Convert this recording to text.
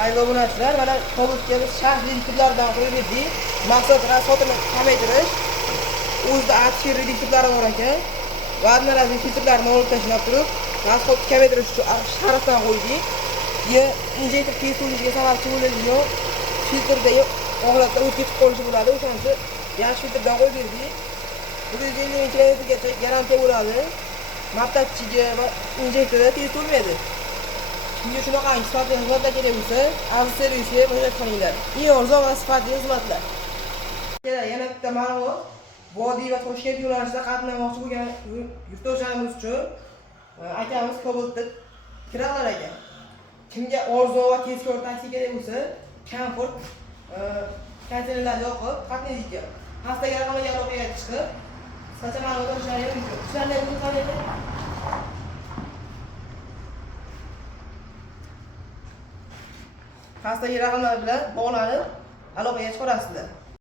Ayva obunachilar, mana Cobultga biz shahriy turlardan qo'yib berdik. Maqsad rasotini kamaytirish. O'zida atshirli filtrlari bor ekan. Va adnalarning filtrlarini olib tashlab turib, rasotni kamaytirish uchun sharfdan qo'ydik. Injektor kesilishga sababchi bo'ladigan filtrdagi holatda o'tib ketib qolishi bo'ladi. O'shaning uchun yaxshi filtrdan qo'yib berdik. 150 kilometrgacha garantiya bo'ladi. Maqsadchiga va injektorda tez to'lmaydi. Shunga shunaqa sifatli xizmatlar kerak bo'lsa, aziz servisga murojaat qilinglar. Eng arzon va sifatli xizmatlar. Yana bitta ma'lumot. Vodiy va Toshkent yo'nalishida qatnamoqchi bo'lgan yurtdoshlarimiz uchun akamiz Cobultda kiralar ekan. Kimga arzon va tezkor taksi kerak bo'lsa, komfort konteynerlarni yoqib qatnaydigan. Haftaga raqamga aloqaga chiqib, qisqacha ma'lumot olishlaringiz mumkin. Sizlarning o'zingiz qanday? Hastagi raqamlar bilan bog'lanib aloqaga chiqarasizlar.